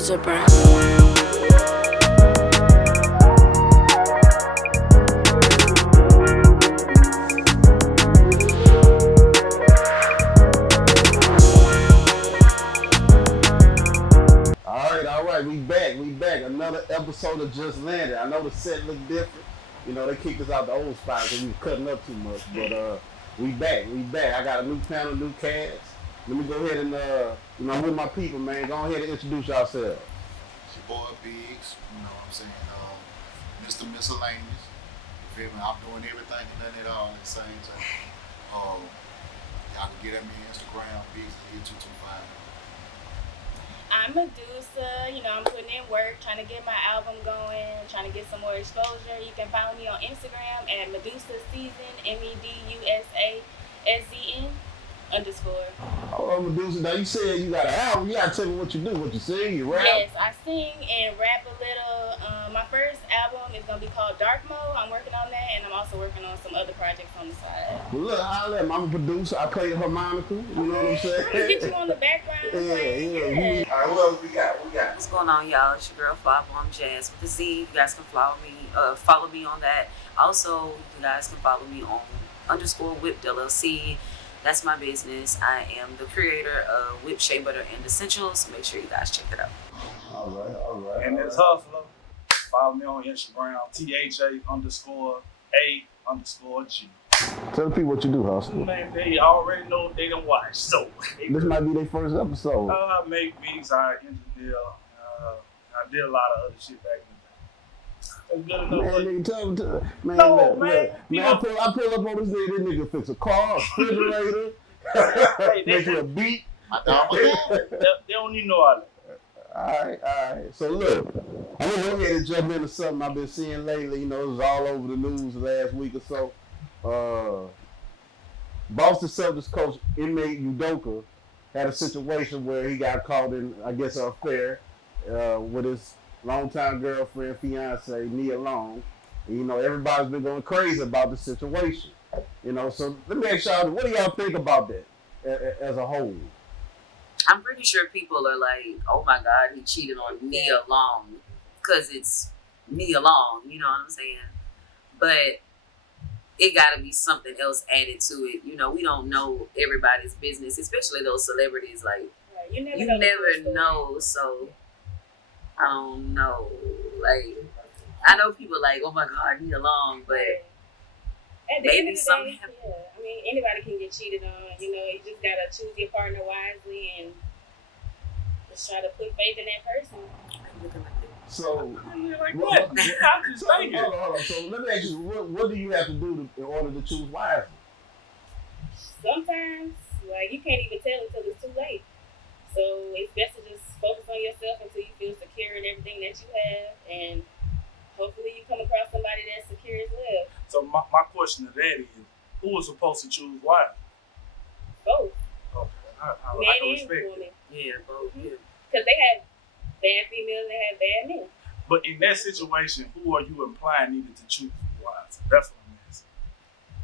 loser, bro. All right, we back. Another episode of Just Landed. I know the set look different. You know, they kicked us out the old spot because we was cutting up too much. But we back. I got a new panel, new cast. Let me go ahead and, with my people, man. Go ahead and introduce yourselves. It's your boy Biggz, you know what I'm saying? Mr. Miscellaneous. You feel me? I'm doing everything and nothing at all at the same time. Y'all can get at me on Instagram, Biggz225. I'm Medusa, I'm putting in work, trying to get my album going, trying to get some more exposure. You can follow me on Instagram at Medusa Season, MEDUSASZN_. Oh, Medusa, now you said you got an album. You gotta tell me what you do, what you sing, you rap. Yes, I sing and rap a little. My first album is gonna be called Dark Mode. I'm working on that, and I'm also working on some other projects on the side. Well, look, I'm a producer. I play the harmonica. You know what I'm saying? Get you on the background. Yeah. All right, what else we got? What's going on, y'all? It's your girl Fabo. I'm Jazz with the Z. You guys can follow me on that. Also, you guys can follow me on _Whipped LLC. That's my business. I am the creator of Whip Shea Butter and Essentials. So make sure you guys check it out. All right. And it's Hustla. Follow me on Instagram, THA_A_G. Tell the people what you do, Hustla. Man, they already know what they done watch. So this might be their first episode. I make beats, I engineer. I did a lot of other shit back in the day. That's good enough. Man, nigga, tell them. Man, No, look, man. I pull up on this nigga fix a car, a refrigerator, make you a beat. They don't even know all that. All right. So look, I'm gonna go ahead and jump into something I've been seeing lately. It was all over the news the last week or so. Boston Celtics coach inmate Udoka had a situation where he got caught in, I guess, an affair with his longtime girlfriend, fiance, Nia Long. And, everybody's been going crazy about the situation. So let me ask y'all, what do y'all think about that as a whole? I'm pretty sure people are like, oh my God, he cheated on Nia Long because it's Nia Long, you know what I'm saying? But it got to be something else added to it. We don't know everybody's business, especially those celebrities. Like, You never know. So, I don't know. Like, I know people like, oh my God, Nia Long, but at the maybe end of the something day, happened. Anybody can get cheated on. You just gotta choose your partner wisely and just try to put faith in that person. So, Like what? I'm just thinking. Hold on. So let me ask you, what do you have to do in order to choose wisely? Sometimes, you can't even tell until it's too late. So it's best to just focus on yourself until you feel secure in everything that you have, and hopefully you come across somebody that's secure as well. So my question to that is, who was supposed to choose wisely? Both. Okay, I Men can and respect it. women. Yeah, both. Yeah. Because they have bad females, they have bad men. But in that situation, who are you implying needed to choose wisely? That's what I'm asking.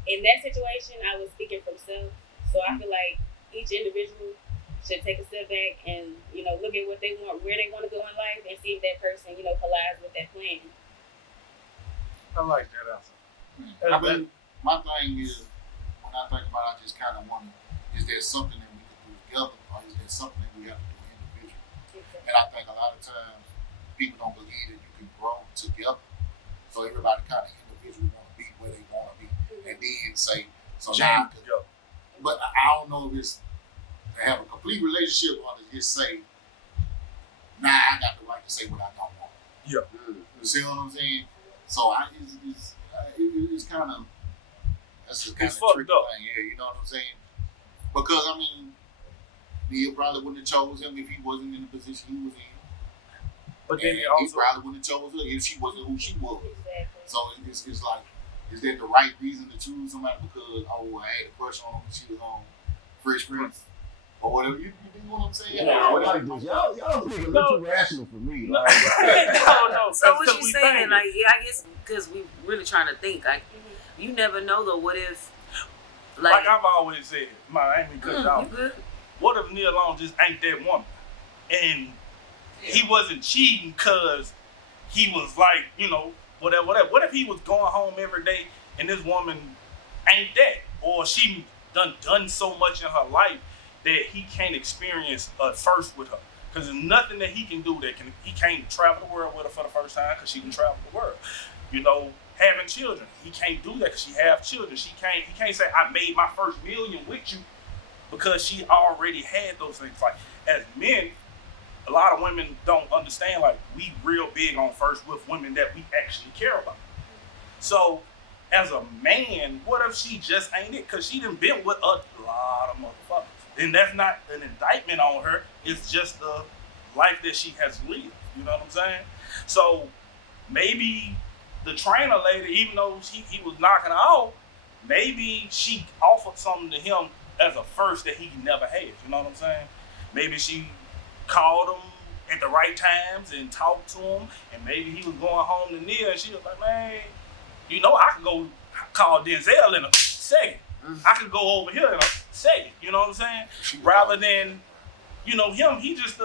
In that situation, I was speaking from self. So I feel like each individual should take a step back and, look at what they want, where they want to go in life, and see if that person, collides with that plan. I like that answer. My thing is, when I think about it, I just kind of wonder, is there something that we can do together, or is there something that we have to do individually? Okay. And I think a lot of times, people don't believe that you can grow together. So everybody kind of individually want to be where they want to be. And then say, so now, but I don't know if it's to have a complete relationship or to just say, nah, I got the right to say what I don't want. Yeah. You see what I'm saying? So it's kind of, that's just kind of a tricky thing. Yeah, you know what I'm saying? Because, Nia probably wouldn't have chose him if he wasn't in the position he was in. But then he also probably wouldn't have chose her if she wasn't who she was. Exactly. So it's like, is that the right reason to choose somebody because, I had a crush on her when she was on Fresh Prince? Or whatever. You know what I'm saying? Yeah, I like this. Y'all think a little too rational for me. No. So what you saying? Like, I guess because we really trying to think. Like, you never know though. What if, like I've always said, I ain't even cut it off. You good? What if Nia Long just ain't that woman? And He wasn't cheating because he was like, whatever. What if he was going home every day and this woman ain't that? Or she done so much in her life that he can't experience a first with her. Because there's nothing that he can do he can't travel the world with her for the first time because she can travel the world. Having children, he can't do that because she have children. He can't say, I made my first million with you because she already had those things. Like, as men, a lot of women don't understand, like, we real big on first with women that we actually care about. So, as a man, what if she just ain't it? Because she done been with a lot of motherfuckers. And that's not an indictment on her. It's just the life that she has lived. You know what I'm saying? So, maybe the trainer lady, even though he was knocking her off, maybe she offered something to him as a first that he never had. You know what I'm saying? Maybe she called him at the right times and talked to him, and maybe he was going home to Nia, and she was like, man, I could go call Denzel in a second. I could go over here in a second. You know what I'm saying? Rather than, him, he just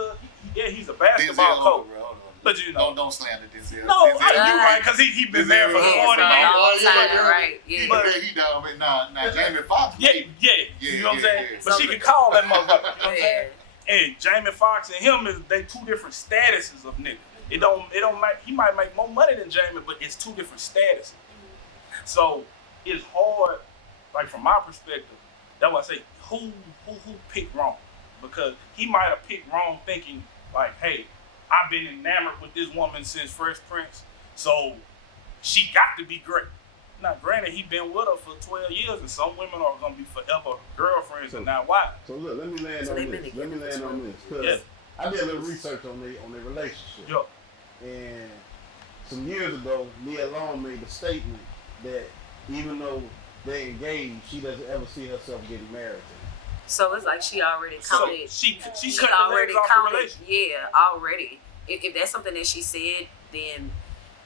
he's a basketball Denzel, coach. bro, But don't slander Denzel. No, Denzel, you're right, because he been there for 40 years. Right, yeah. But he down, man. Now Jamie Foxx. Yeah. You know what I'm saying? Yeah. But she can call that motherfucker. You know what I'm saying? And Jamie Foxx and him they two different statuses of niggas. He might make more money than Jamie, but it's two different statuses. So it's hard, like from my perspective, that's why I say who picked wrong. Because he might have picked wrong thinking like, hey, I've been enamored with this woman since Fresh Prince, so she got to be great. Now, granted, he been with her for 12 years, and some women are going to be forever girlfriends and not wives. So look, let me land on this. Because I did a little research on their relationship. Yeah. And some years ago, Nia Long made a statement that even though they engaged, she doesn't ever see herself getting married to him. So it's like she already counted. So she she cut the already legs off the counted. relationship. Yeah, already. If that's something that she said, then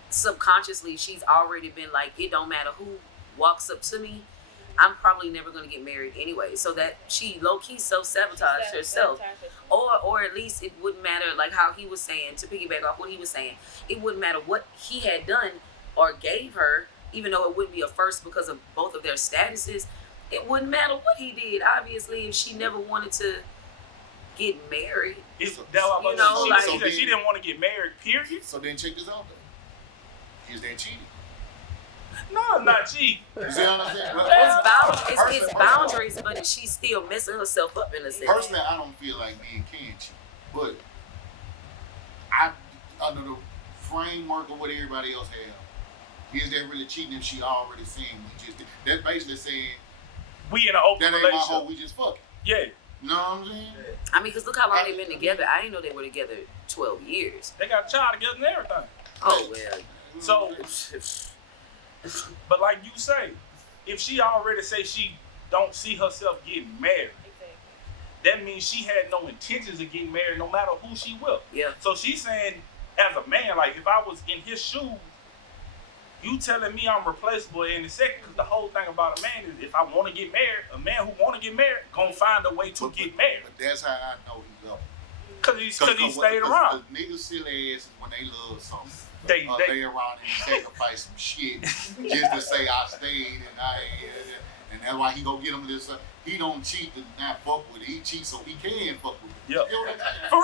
subconsciously she's already been like, it don't matter who walks up to me, I'm probably never going to get married anyway. So that she low-key self-sabotaged herself. Or at least it wouldn't matter, like how he was saying, to piggyback off what he was saying, it wouldn't matter what he had done or gave her, even though it wouldn't be a first because of both of their statuses. It wouldn't matter what he did, obviously, if she never wanted to get married. She didn't want to get married, period. So then check this out, though. Is that cheating? No, I'm not cheating. You see what I'm saying? It's boundaries, but she's still messing herself up in a sense. Personally, I don't feel like men can cheat. But under the framework of what everybody else have, is that really cheating if she already seen we just did? That's basically saying, we in an open that ain't my relationship. hoe, we just fucking. Yeah. You know what I'm saying? I mean, because look how long they've been together. I didn't know they were together 12 years. They got a child together and everything. Oh, well. So, but like you say, if she already say she don't see herself getting married, that means she had no intentions of getting married no matter who she will. Yeah. So she's saying, as a man, like if I was in his shoes, you telling me I'm replaceable in a second, because the whole thing about a man is if I want to get married, a man who want to get married gonna find a way to get married. But that's how I know he's up. Because he stayed around. Because niggas silly ass when they love something. They around and sacrifice some shit just to say I stayed and that's why he go get him this. He don't cheat to not fuck with it. He cheats so he can fuck with it. Yep. You know what I'm For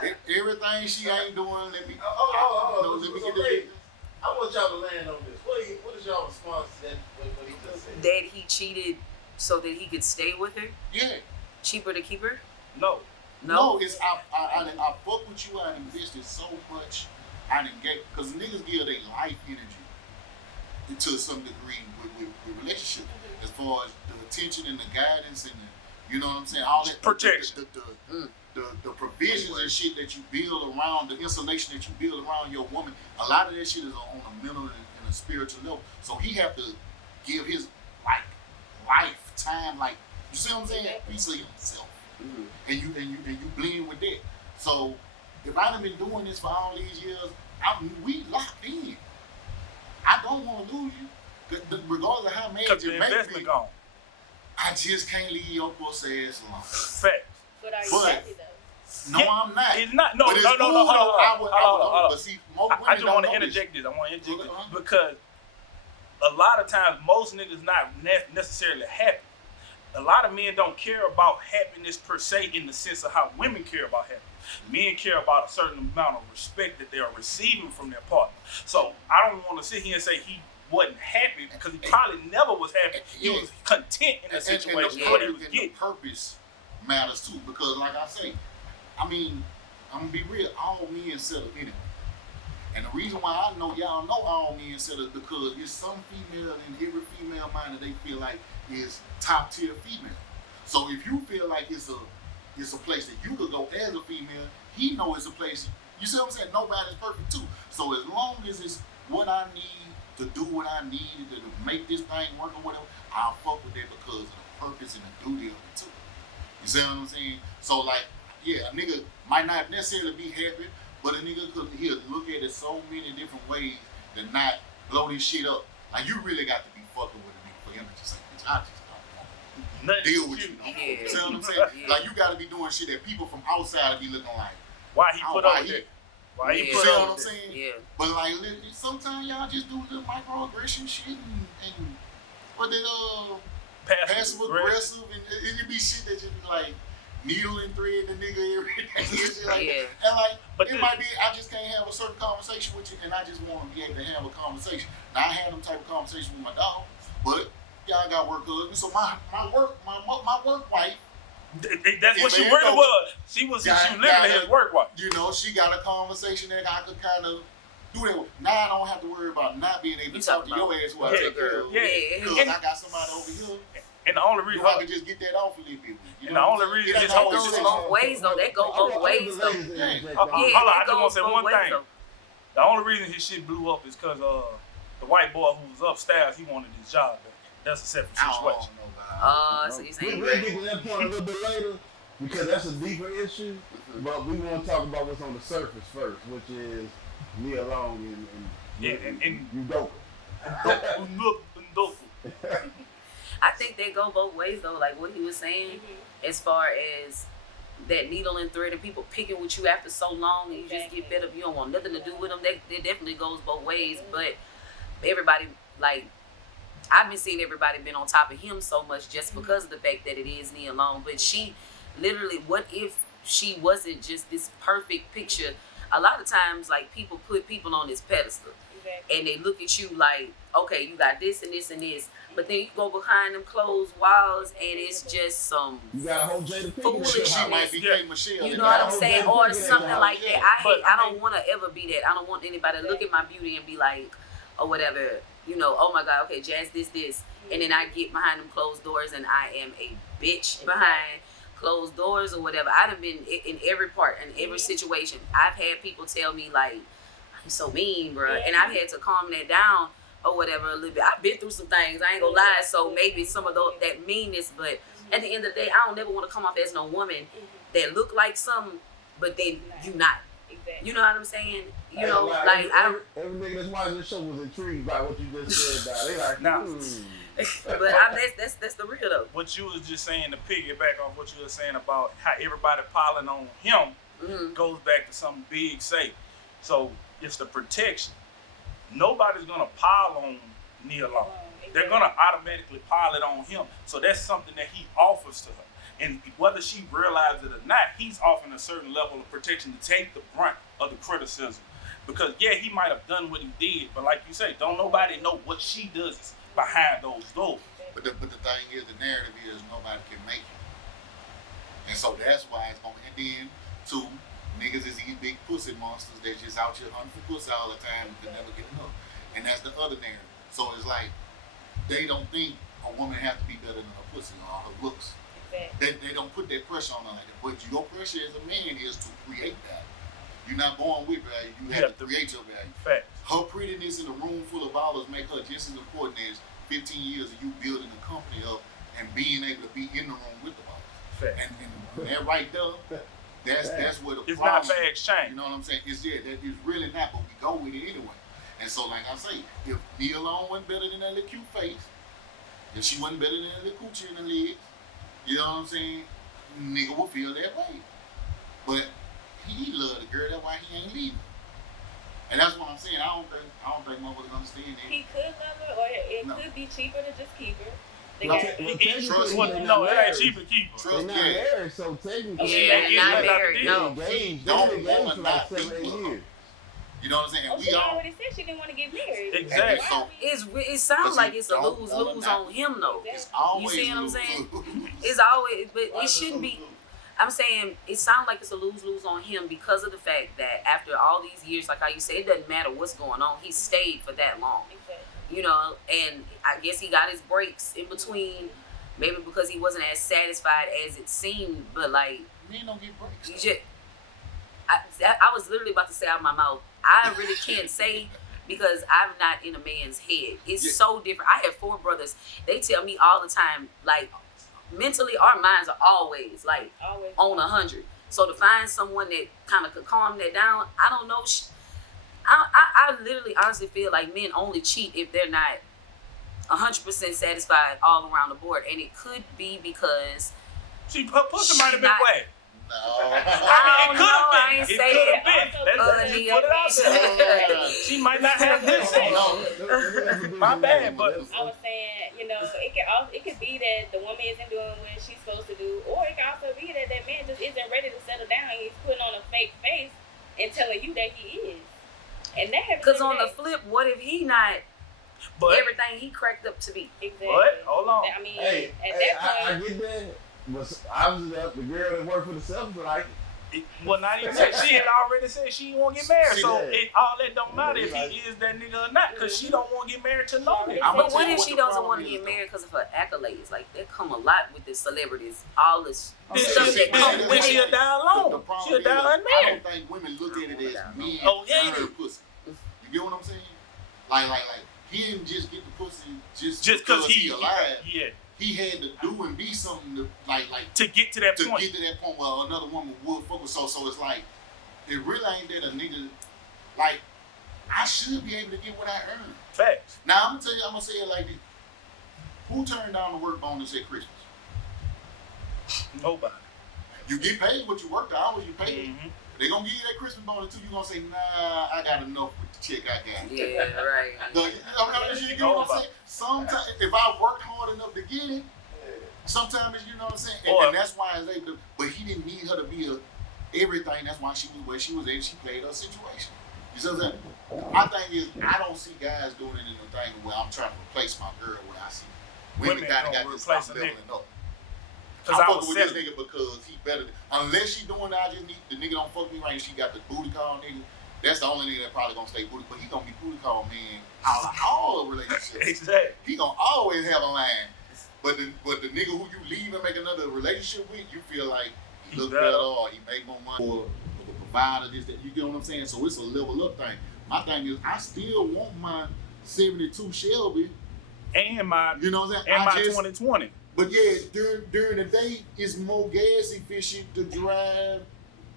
saying? real. Everything she ain't doing, let me get So, the. I want y'all to land on this. What is y'all response to that? What he just said? That he cheated so that he could stay with her? Yeah. Cheaper to keep her? No. No, it's I fuck with you. I invested so much. I didn't get because niggas give their life energy to some degree with relationships, as far as the attention and the guidance and the, you know what I'm saying, all that protection, the provisions and shit that you build around, the insulation that you build around your woman. A lot of that shit is on a mental and a spiritual level. So he have to give his lifetime, like you see what I'm saying, piece of himself, and you blend with that. So if I done been doing this for all these years, we locked in. I don't want to lose you, regardless of how mad you make me. I just can't leave your pussy ass alone. Facts. But are you happy though? No, I'm not. It's not. No, but it's no, cool, no. Hold on. But see, most I women just don't want to know interject this. I want to interject this Uh-huh. because a lot of times most niggas not necessarily happy. A lot of men don't care about happiness per se in the sense of how women care about happiness. Men care about a certain amount of respect that they are receiving from their partner. So I don't want to sit here and say he wasn't happy because he probably never was happy. He was content in the situation. And What he was the getting. purpose matters too, because like I say, I mean, I'm gonna be real. All men settle anyway. And the reason why I know y'all know all men settle is because there's some female in every female mind that they feel like is top tier female. So if you feel like it's a place that you could go as a female, he know it's a place. You see what I'm saying? Nobody's perfect too. So as long as it's what I need to do what I need to make this thing work or whatever, I'll fuck with that because of the purpose and the duty of it too. You see what I'm saying? So like, yeah, a nigga might not necessarily be happy, but a nigga he'll look at it so many different ways to not blow this shit up. Like you really got to be fucking with a nigga for him to just say, bitch, I just don't want to deal with you. Yeah. You see what I'm saying? Yeah. Like you got to be doing shit that people from outside be looking like. Why he put up with it? Why he You put see up what I'm with it? saying? Yeah. But like sometimes y'all just do little microaggression shit and what they passive aggressive and it be shit that just be like needle and thread the nigga every day and shit like that. And like But it might be I just can't have a certain conversation with you and I just want to be able to have a conversation. Now I had them type of conversation with my dog, but y'all got work husband. So my work wife. That's what she really was. She was literally his work wife. You know, she got a conversation that I could kind of do that with. Now I don't have to worry about not being able to talk to your ass while I take care of Yeah. because I got somebody over here. And the only reason I can just get that off a little bit. And the only reason his whole That goes both ways though. That goes both ways though. Hold on, I just want to say one thing. The only reason his shit blew up is because the white boy who was upstairs, he wanted his job back. That's a separate situation. So you saying we'll get to that point a little bit later because that's a deeper issue. But we want to talk about what's on the surface first, which is Nia Long and Udoka. I think they go both ways though. Like what he was saying, as far as that needle and thread and people picking with you after so long and you just get fed up. You don't want nothing to do with them. That definitely goes both ways. But everybody like. I've been seeing everybody been on top of him so much just because of the fact that it is Nia Long. But she literally, what if she wasn't just this perfect picture? A lot of times, like, people put people on this pedestal. And they look at you like, okay, you got this and this and this. But then you go behind them closed walls and it's just some you got a whole Jada foolishness. She might be K. Michelle. You know what I'm saying? Or something like that. I don't want to ever be that. I don't want anybody to look at my beauty and be like, or whatever, you know, oh my God, okay, Jazz, this. And then I get behind them closed doors and I am a bitch behind closed doors or whatever. I done been in every part, in every situation. I've had people tell me like, I'm so mean, bro. And I've had to calm that down or whatever a little bit. I've been through some things, I ain't gonna lie. So maybe some of that meanness, but at the end of the day, I don't never want to come off as no woman that look like something, but then you not. You know what I'm saying? You know, like every nigga that's watching the show was intrigued by what you just said. They like, But that's the real though. What you was just saying to piggyback off what you were saying about how everybody piling on him goes back to something Biggz say. So it's the protection. Nobody's gonna pile on Nia Long. They're gonna automatically pile it on him. So that's something that he offers to her. And whether she realizes it or not, he's offering a certain level of protection to take the brunt of the criticism. Because, yeah, he might have done what he did, but like you say, don't nobody know what she does behind those doors. But the thing is, the narrative is nobody can make it. And so that's why it's going to, and then, two, niggas is these big pussy monsters that just out here hunting for pussy all the time and can never get enough. And that's the other narrative. So it's like, they don't think a woman has to be better than her pussy or her looks. They don't put that pressure on her like that. But your pressure as a man is to create value. You're not born with value. You have to create your value. Facts. Her prettiness in a room full of dollars make her just as important as 15 years of you building a company up and being able to be in the room with the dollars. And that right there, that's where the it's problem. It's not fair exchange. You know what I'm saying? It's that it's really not, but we go with it anyway. And so, like I say, if Nia Long wasn't better than that little cute face, if she wasn't better than that little coochie in the legs, you know what I'm saying? Nigga will feel that way. But he loved the girl. That's why he ain't leaving. And that's what I'm saying. I don't think motherfuckers understand that. He could love her, or it No. could be cheaper to just keep her. They No, got- Trust Well, me. no, it ain't cheap to keep her. Trust They're not me. married, so technically, Yeah, Yeah, not yeah, married. yeah. No. engaged. Don't They're engaged wanna for like not 7, 8 be with her. years. You know what I'm saying? Oh, We she all. already said she didn't want to get married. Exactly. So- It sounds Cause like he it's a don't lose wanna lose not- on him though. It's always You see what I'm lose, saying? lose. It's always, but Why it is shouldn't be. lose? I'm saying it sounds like it's a lose-lose on him because of the fact that after all these years, like how you say, it doesn't matter what's going on. He stayed for that long, Exactly. you know, and I guess he got his breaks in between, maybe because he wasn't as satisfied as it seemed. But like, Men don't get breaks. you just, I was literally about to say out of my mouth. I really can't say because I'm not in a man's head. It's Yeah. so different. I have 4 brothers. They tell me all the time, like, mentally, our minds are always like Always. on 100. So to find someone that kind of could calm that down, I don't know. I literally honestly feel like men only cheat if they're not 100% satisfied all around the board, and it could be because Pussy might have been Not- wet. No. I don't know, I ain't It say could it. have been. Let's Nia. put it out there. She might not have good sex. My bad, but I was saying, it could be that the woman isn't doing what she's supposed to do, or it could also be that man just isn't ready to settle down. He's putting on a fake face and telling you that he is, and that happens. Because on every the day. flip, what if he not but everything he cracked up to be? Exactly. hold on. I mean, Hey, at hey, that I point, get that. But obviously, the girl that worked for the Celtics, like, Well, not even that. She had already said she didn't want to get married, She so did. all that don't matter if he is that nigga or not, because she don't want to get married to no nigga. I'm But gonna what tell you if what she the doesn't problem want to is, get though. married because of her accolades? Like, there come a lot with the celebrities. All this Then stuff she- that come then with she'll it. die The alone. problem She'll is, die I unmarried. don't think women look at it as men Oh, yeah. earn pussy. You get what I'm saying? Like he didn't just get the pussy just Just because he alive. yeah, He had to do and be something to like to get to that to point. get to that point where another woman would focus. So it's like it really ain't that a nigga like I should be able to get what I earn. Facts. Now I'm gonna say it like this. Who turned down the work bonus at Christmas? Nobody. You get paid what you work, the hours you paid. Mhm. They gonna give you that Christmas bonus too. You gonna say, nah, I got enough with the check I got. Yeah, right. You get what I'm saying? Sometimes if I worked hard enough to get it, sometimes you know what I'm saying, and that's why I was able to. But he didn't need her to be everything. That's why she was where she was at. She played her situation. You see what I'm saying? My thing is, I don't see guys doing it in the thing where I'm trying to replace my girl. Where I see women kind of don't got this replace a leveling nigga. up. Because I'm I fucking was with this selling. nigga because he better. Unless she doing that, I just need the nigga don't fuck me right. And she got the booty call nigga. That's the only nigga that probably gonna stay booty. But he gonna be booty call man all relationships. Exactly. He gonna always have a line. But the nigga who you leave and make another relationship with, you feel like he look better or he make more money or the provider this that. You get what I'm saying? So it's a level up thing. My thing is I still want my 72 Shelby. And my You know what I'm saying? and I my just, 2020. but yeah, during the day, it's more gas efficient to drive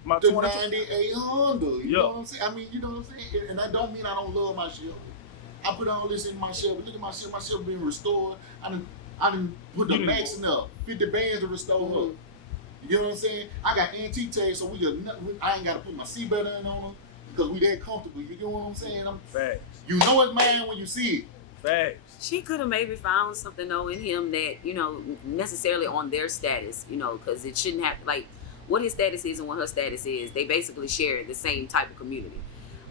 My the 2020. 98 Honda. You Yeah. know what I'm saying? I mean, you know what I'm saying? And that don't mean I don't love my Shelby. I put all this in my Shelby. Look at my Shelby. My Shelby being restored. I done put the You max in up. 50 bands to restore her. You get what I'm saying? I got antique tags, so I ain't got to put my seatbelt in on her because we that comfortable. You get what I'm saying? Facts. You know it's mine when you see it. Facts. She could have maybe found something though in him that, you know, necessarily on their status, you know, because it shouldn't have, like, what his status is and what her status is, they basically share the same type of community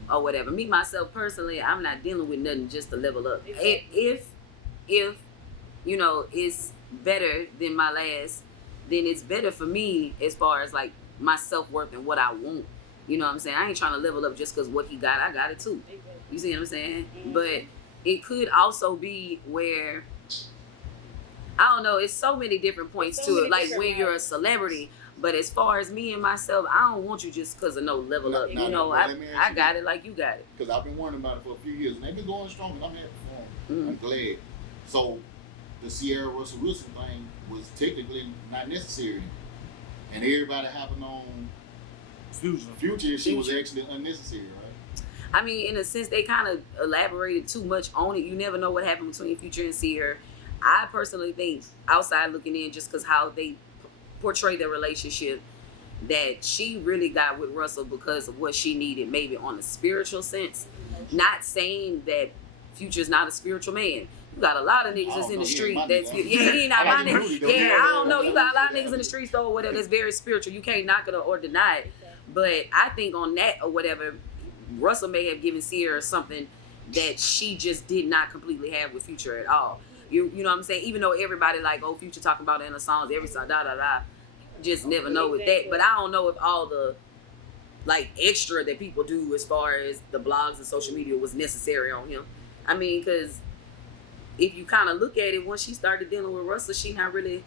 or whatever. Me, myself, personally, I'm not dealing with nothing just to level up. If you know, it's better than my last, then it's better for me as far as, like, my self-worth and what I want. You know what I'm saying? I ain't trying to level up just because what he got, I got it too. You see what I'm saying? Mhm. But it could also be where, I don't know, it's so many different points There's to so it. many Like different when you're a routes. celebrity, but as far as me and myself, I don't want you just because of no level up. No, You know, let me ask I you got it like you got it. Because I've been worrying about it for a few years, and they've been going strong, and I'm happy for them. I'm glad. So the Sierra Russell Wilson thing was technically not necessary, and everybody hopping on Future, she was actually unnecessary, right? I mean, in a sense, they kind of elaborated too much on it. You never know what happened between Future and Sierra. I personally think, outside looking in, just because how they portray their relationship, that she really got with Russell because of what she needed, maybe on a spiritual sense. Not saying that Future's not a spiritual man. You got a lot of niggas that's in the street that's he ain't not my nigga. Yeah, I don't know. You got a lot of niggas in the streets though, or whatever, that's very spiritual. You can't knock it or deny it. But I think on that or whatever, Russell may have given Sierra something that she just did not completely have with Future at all. You know what I'm saying? Even though everybody like, oh, Future talking about it in the songs, every song, just never know with that. But I don't know if all the like extra that people do as far as the blogs and social media was necessary on him. I mean, because if you kind of look at it, once she started dealing with Russell, she not really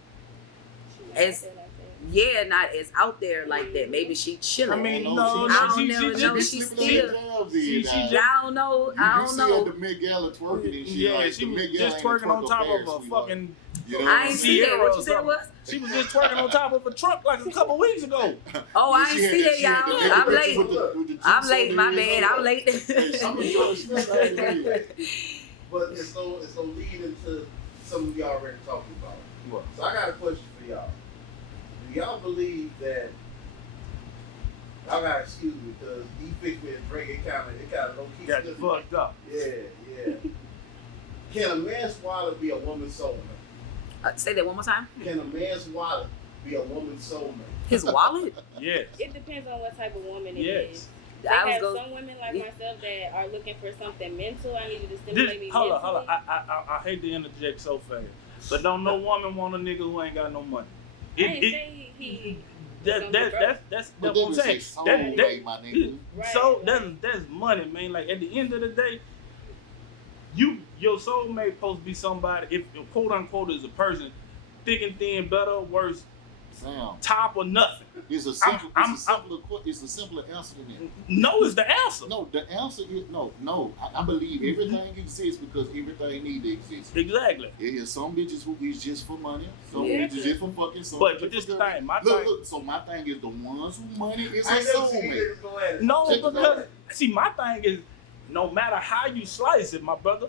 as not as out there like that. Maybe she chilling. I mean, I don't know. She still. I don't know. You see the Met Gala twerking and shit. Yeah, like, she was Met Gala just ain't twerking on top Ferris of a wheel, fucking. you know I ain't see that. What you said Sierra was? She was just twerking on top of a truck like a couple weeks ago. Oh, I She ain't had see that, she had y'all. the I'm picture late. with the I'm juice late. on My the bad. end. I'm late. But it's gonna lead into something we already talked about. What? So I got a question for y'all. Do y'all believe that? Y'all gotta excuse me because he fixed me a drink. It kind of low key. Got you fucked up. Yeah. Can a man's wallet be a woman's soulmate? Say that one more time. Can a man's wallet be a woman's soulmate? His wallet? Yes. It depends on what type of woman it Yes. is. I They was have go- some women like myself that are looking for something mental. I need you to This, stimulate me hold mentally. on. I hate to interject so fast, but don't no woman want a nigga who ain't got no money. I ain't say he. That's But what I'm then saying. it's soul That- mate, my nigga. So that's money, man. Like at the end of the day, your soulmate supposed to be somebody, if quote unquote is a person, thick and thin, better, worse, Sam, top or nothing. it's a simpler answer than that. No is the answer. No, the answer is no. I believe everything exists because everything need to exist. Exactly. There is some bitches who is just for money, some Yeah. bitches just for fucking. Some But bitches this for the girl. thing. My Look, thing. so my thing is the ones who money is I a ain't never seen soulmate. niggas go at it. No, Check it because out. see, my thing is, no matter how you slice it, my brother,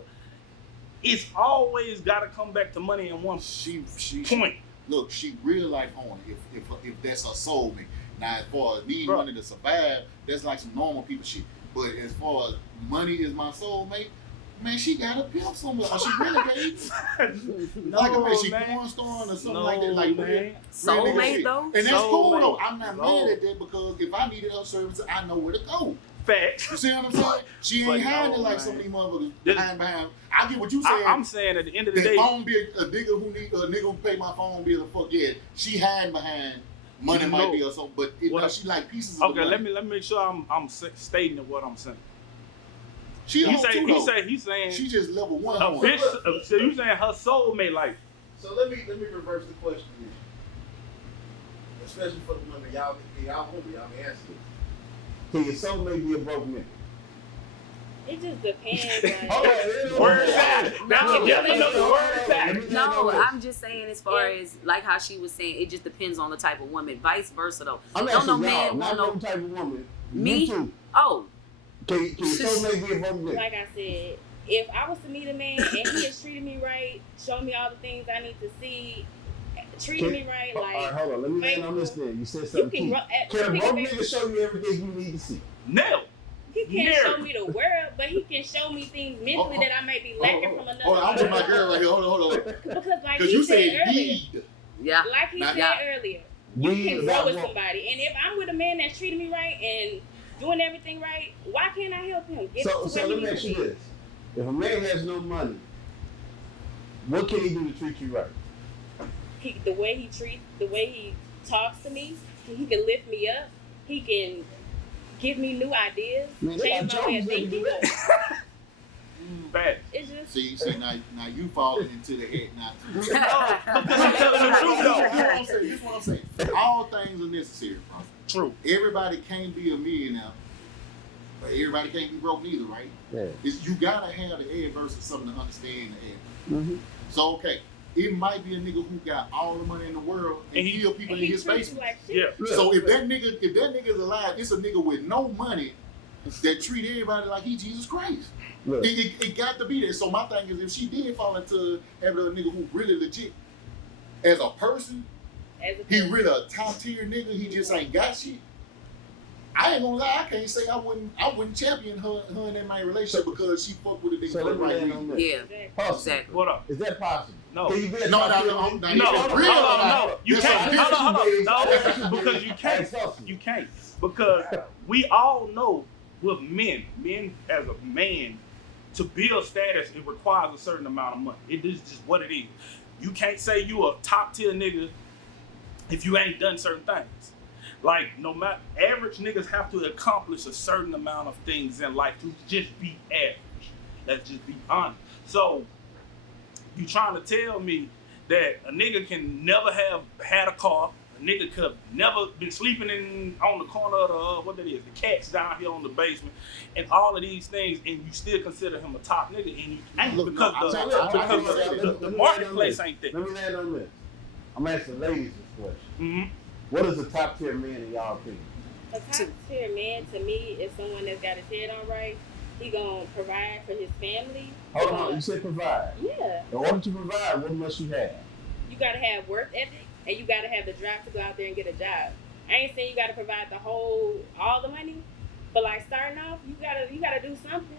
it's always got to come back to money in one She point. look, she real life on it if that's her soulmate. Now, as far as needing Bro. money to survive, that's like some normal people shit. But as far as money is my soulmate, man, she got a pimp somewhere. Or she renegade. No, Like I said, she man. porn star or something No, like that. Like man. Soulmate though? And that's cool Soulmate. though. I'm not No. mad at that because if I needed her services, I know where to go. Facts. You see what I'm saying? She But ain't hiding no, like man. some of these motherfuckers This- behind. I get what you saying. I'm saying at the end of the that day, phone bill, a nigga who need a nigga who pay my phone bill, the fuck yeah, she hiding behind money You might know, be or something, but it, what no, I- she like pieces of okay, the let money. me make sure I'm stating what I'm saying. She He's hoe too, though. saying She just level one. a hoe. bitch. So you saying her soulmate like? So let me reverse the question here. Especially for the women, y'all women, y'all can answer this. Can your soulmate be a broke man? It just depends. Hold Like, on, Word salad. That's No. a definitely the word salad. No, I'm just saying as far as like how she was saying, it just depends on the type of woman. Vice versa though. I'm Don't no asking y'all, man not want no type of woman. Me? You too. Oh, Can your soulmate be a broke man? like I said, if I was to meet a man and he has treated me right, shown me all the things I need to see, treated me right, All right, like hold on. Let me land on this then. You said you something can. key. Can a broke He nigga show you everything you need to see? No. can't show me the world, but he can show me things mentally that I may be lacking from another. Hold on, I'm with my girl right here. Hold on. Because like Because he you said said earlier, need. yeah. like he Now, said yeah. earlier, you We can got grow with one. somebody. And if I'm with a man that's treating me right and doing everything right, why can't I help him get So to where let he me needs ask to you be? this: if a man has no money, what can he do to treat you right? The way he talks to me, he can lift me up. He can give me new ideas, Man, they change got my way of jokes that can do thinking. that. Facts. It's just See, now you falling into the head now. Because I'm telling the truth though. This is what I'm saying. All things are necessary, bro. True. Everybody can't be a millionaire, but everybody can't be broke either, right? Yeah. You gotta have the head versus something to understand the head. Mm-hmm. So okay, it might be a nigga who got all the money in the world and And kill people and in he his treats you basement. like shit. Yeah. So if that nigga is alive, it's a nigga with no money that treat everybody like he Jesus Christ. Look, It got to be there. So my thing is, if she did fall into having a nigga who really legit, as a person, As a He person. really a top tier nigga. He just ain't got shit. I ain't gonna lie. I can't say I wouldn't champion her in my relationship because she fucked with a nigga So for the let me right land on reason. that. Yeah, Exactly. Hustle. exactly. What up? Is that possible? No. Can you be a No, top tier no, man? no, No, It's real. no, you That's can't. a Hold on, Biggz. no, That's because you can't. Hey, Hustle. You can't because we all know with men as a man, to build status, it requires a certain amount of money. It is just what it is. You can't say you a top tier nigga if you ain't done certain things. Like, no matter, average niggas have to accomplish a certain amount of things in life to just be average. Let's just be honest. So, you trying to tell me that a nigga can never have had a car, a nigga could have never been sleeping on the corner of what that is, the cats down here on the basement, and all of these things, and you still consider him a top nigga, and you ain't Look, because no, the marketplace ain't there. Let me land on this. I'm asking ladies this question. Mm-hmm. What is a top tier man in y'all opinion? A top tier man to me is someone that's got his head on right. He gonna provide for his family. Hold on, you said provide. Yeah. In order to provide, what must you have? You gotta have work ethic and you gotta have the drive to go out there and get a job. I ain't saying you gotta provide all the money, but like starting off, you gotta do something.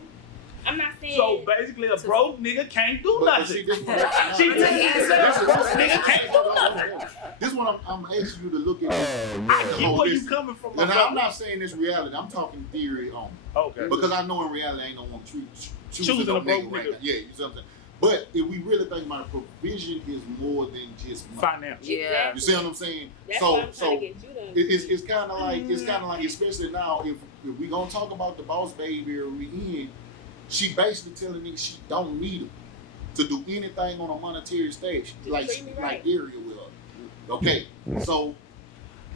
I'm not saying. So basically, a broke nigga can't do But nothing. see, this one, She just said a broke nigga can't do nothing. This one I'm asking you to look at. I get where you coming from. And I'm not saying this reality. I'm talking theory on. Okay. Because I know in reality I ain't gonna want to choosing Choosing no a broke nigga right nigga. now. Yeah, you see what I'm saying? But if we really think about it, provision is more than just money. Financial. Yeah. You see what I'm saying? That's so what I'm so trying to get you to it's kind of like especially now if we gonna talk about the boss baby or we in, she basically telling me she don't need him to do anything on a monetary stage Just like treat me right. Area will. Okay, so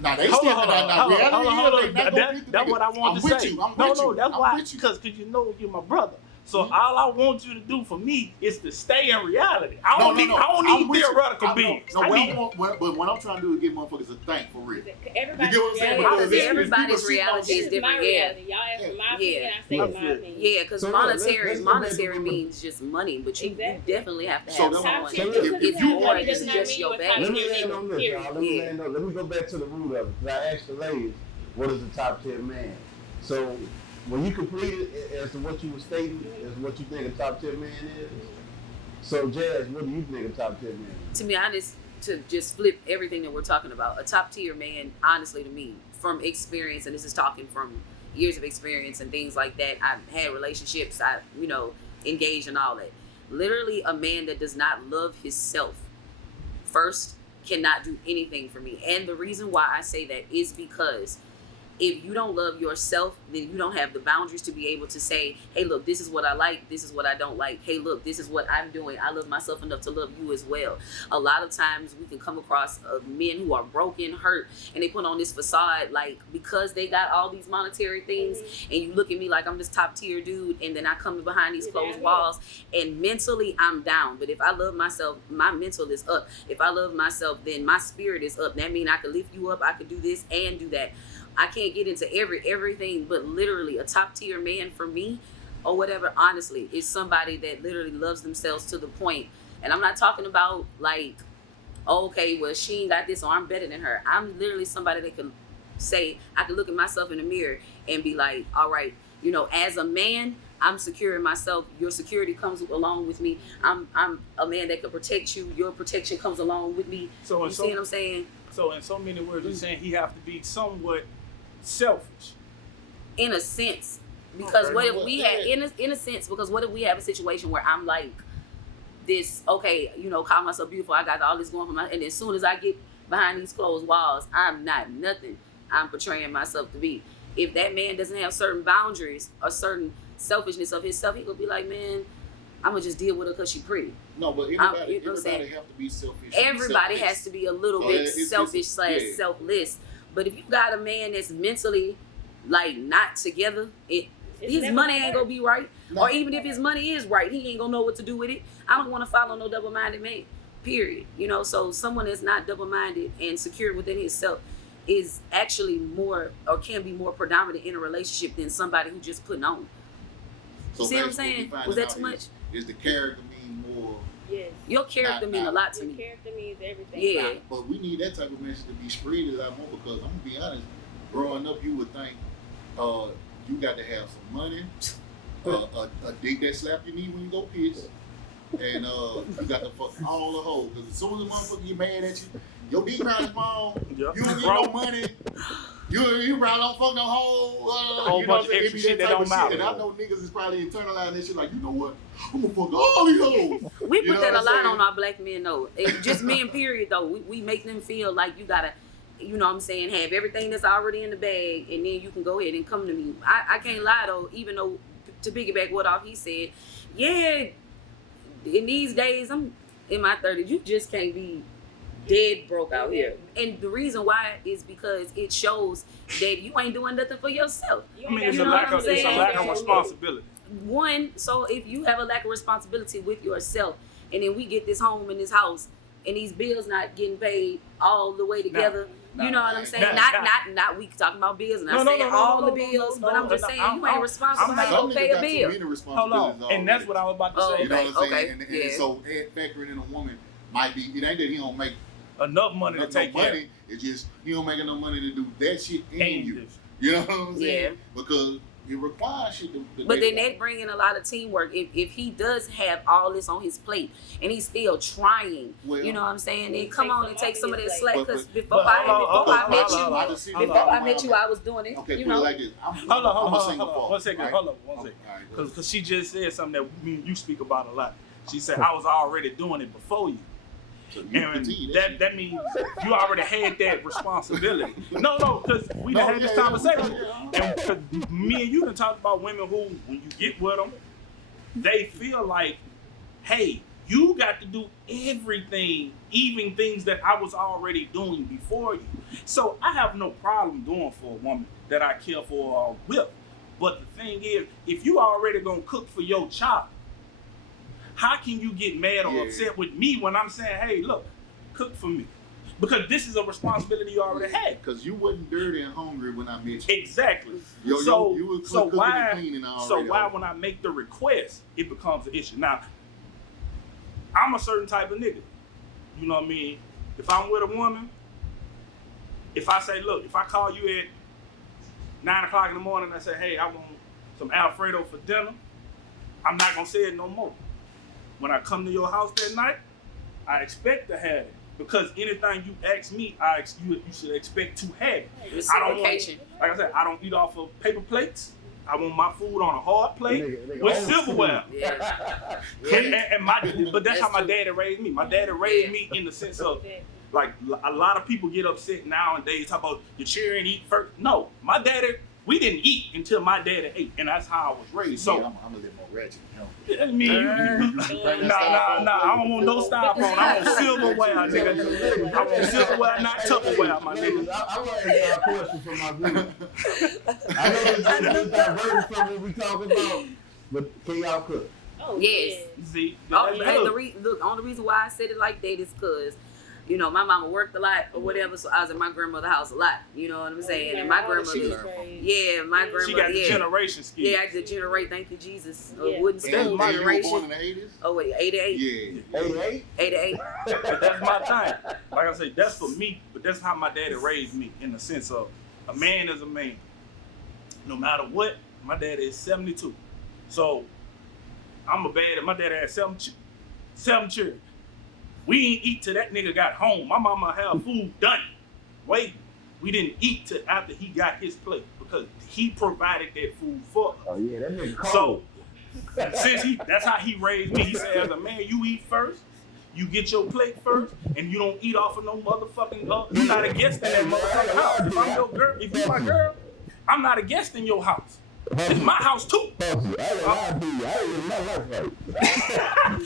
now they Hold still on, now hold on, reality hold on. That's what I want to say. No, that's why, because you know you're my brother. So all I want you to do for me is to stay in reality. I don't need theoretical beings. But what I'm trying to do is get motherfuckers to think for real. Everybody's You get what I'm saying? reality. Because See, everybody's reality This is is my different. Yeah. reality. Y'all ask for my opinion, I say my opinion. Yeah, because So, monetary let's go back to the- means just money, but you Exactly. definitely have to So have that's someone. what Top I'm tier, saying. just 'cause If you you have more money than does not just mean your you're a bag. top Let me tier land on nigga, this, period. y'all. Let me go back to the root of it. 'Cause I asked the ladies, what is a top tier man? So when you completed as to what you were stating, as what you think a top tier man is. So Jazz, what do you think a top tier man is? To be honest, to just flip everything that we're talking about, a top tier man, honestly, to me, from experience, and this is talking from years of experience and things like that. I've had relationships, I've engaged in all that. Literally, a man that does not love himself first cannot do anything for me. And the reason why I say that is because if you don't love yourself, then you don't have the boundaries to be able to say, hey, look, this is what I like. This is what I don't like. Hey, look, this is what I'm doing. I love myself enough to love you as well. A lot of times we can come across men who are broken, hurt, and they put on this facade, like, because they got all these monetary things, and you look at me like I'm this top tier dude, and then I come behind these closed walls, and mentally I'm down. But if I love myself, my mental is up. If I love myself, then my spirit is up. That means I could lift you up. I could do this and do that. I can't get into everything, but literally a top tier man for me or whatever, honestly, is somebody that literally loves themselves to the point. And I'm not talking about like, okay, well, she ain't got this, or I'm better than her. I'm literally somebody that can say, I can look at myself in the mirror and be like, all right, as a man, I'm secure in myself. Your security comes along with me. I'm a man that can protect you. Your protection comes along with me. So You see what I'm saying? So in so many words, you're saying he have to be somewhat selfish. In a sense, because Okay, what if well, we yeah. had in a sense, because what if we have a situation where I'm like this, okay, call myself beautiful, I got all this going for my, and as soon as I get behind these closed walls, I'm not nothing I'm portraying myself to be. If that man doesn't have certain boundaries or certain selfishness of himself, he could be like, man, I'm gonna just deal with her because she's pretty. No, but you know what I'm everybody saying? have to be selfish. Everybody selfless. has to be a little Oh, bit yeah, it's selfish / yeah. selfless. But if you got a man that's mentally like not together, It's his never money gonna ain't work. gonna be right. No. Or even if his money is right, he ain't gonna know what to do with it. I don't want to follow no double-minded man. Period. So someone that's not double-minded and secure within himself is actually more, or can be more predominant in a relationship than somebody who just putting on. So See what I'm basically saying? we find Was that out too much? Is the character mean more Yes. Your character means a lot to Your me. character means everything. Yeah. But we need that type of message to be spread a lot more because I'm gonna be honest. Growing up, you would think you got to have some money, a dick that slap your knee when you go piss, and you got to fuck all the hoes. Because as soon as a motherfucker get mad at you, your dick probably small. Yeah. You don't get no money. You probably don't fuck no hoe. Whole You know what bunch I'm saying? of It be extra shit that that type of don't matter. shit. And I know niggas is probably internalizing that shit like, you know what? I'm gonna fuck all these hoes. We You put know that what a I'm lot saying? on our black men though. Just men period though. We make them feel like you gotta, you know what I'm saying, have everything that's already in the bag and then you can go ahead and come to me. I can't lie though, even though to piggyback what off he said, yeah, in these days I'm in my 30s, you just can't be dead broke out here. And the reason why is because it shows that you ain't doing nothing for yourself. I mean, it's You a know lack what of I'm it's a saying? lack of responsibility. One, so if you have a lack of responsibility with yourself, and then we get this home and this house, and these bills not getting paid all the way together, you know what I'm saying? Not we talking about bills, and I'm saying all the bills, but I'm just saying you ain't responsible how you Some gonna pay a niggas got too bill. many Hold responsibilities on, and that's already. what I was about to Oh, say. You know what I'm saying? Okay, And yeah. so factoring in a woman might be, it ain't that he don't make Enough money to enough take care. money. It's just he don't make enough money to do that shit in And you. this. You know what I'm saying? Yeah. Because it requires shit to But then that bring in a lot of teamwork. If he does have all this on his plate and he's still trying, Well, you know what I'm saying? Then come on and take some of that slack. Because But- before I met you, I was doing it. Okay, You put it know. like this. I'm Hold on, a single father, one second, right? hold on, one Okay, second. all right, go ahead. Because she just said something that me and you speak about a lot. She said, I was already doing it before you. So you And continue that means you already had that responsibility. No, because we done had this conversation. And 'cause me and you done talked about women who, when you get with them, they feel like, hey, you got to do everything, even things that I was already doing before you. So I have no problem doing for a woman that I care for or with. But the thing is, if you already gonna cook for your child, how can you get mad or upset with me when I'm saying, hey, look, cook for me? Because this is a responsibility you already had. Because you wasn't dirty and hungry when I met you. Exactly. You was cooking why? and cleaning already. So why, when I make the request, it becomes an issue? Now, I'm a certain type of nigga. You know what I mean? If I'm with a woman, if I say, look, if I call you at 9 o'clock in the morning and I say, hey, I want some Alfredo for dinner, I'm not gonna say it no more. When I come to your house that night, I expect to have it. Because anything you ask me, you should expect to have it. I don't want, like I said, I don't eat off of paper plates. I want my food on a hard plate with silverware. Yeah. But that's how my daddy raised me. My daddy raised me in the sense of, like, a lot of people get upset nowadays talk about you cheer and eat first. No, my daddy, we didn't eat until my daddy ate, and that's how I was raised. So I'm a little more ratchet. I mean, nah, I don't want no styrofoam. I want silverware, nigga. I want silverware, not Tupperware, my nigga. I want to ask y'all a question from my viewer. I know this is diverted from what we talking about, but can y'all cook? Oh, Yes. See, Oh, look, the only reason why I said it like that is because, you know, my mama worked a lot or whatever, so I was at my grandmother's house a lot. You know what I'm saying? And my grandmother, my grandmother, she got the generation skills. Yeah, I did generate. Thank you, Jesus. Yeah. Wooden And spoon you were born generation. in the 80s? Oh wait, 88. Yeah. 88? 88. That's my time. Like I say, that's for me, but that's how my daddy raised me in the sense of a man is a man. No matter what, my daddy is 72. So I'm a bad, my daddy had seven children. We ain't eat till that nigga got home. My mama had food done. Wait, we didn't eat till after he got his plate because he provided that food for us. Oh, yeah, that nigga So, cold. since that's how he raised me. He said, as a man, you eat first, you get your plate first, and you don't eat off of no motherfucking, you're not a guest in that motherfucking house. If I'm your girl, if you my girl, I'm not a guest in your house. It's my house too. I ain't live my life right.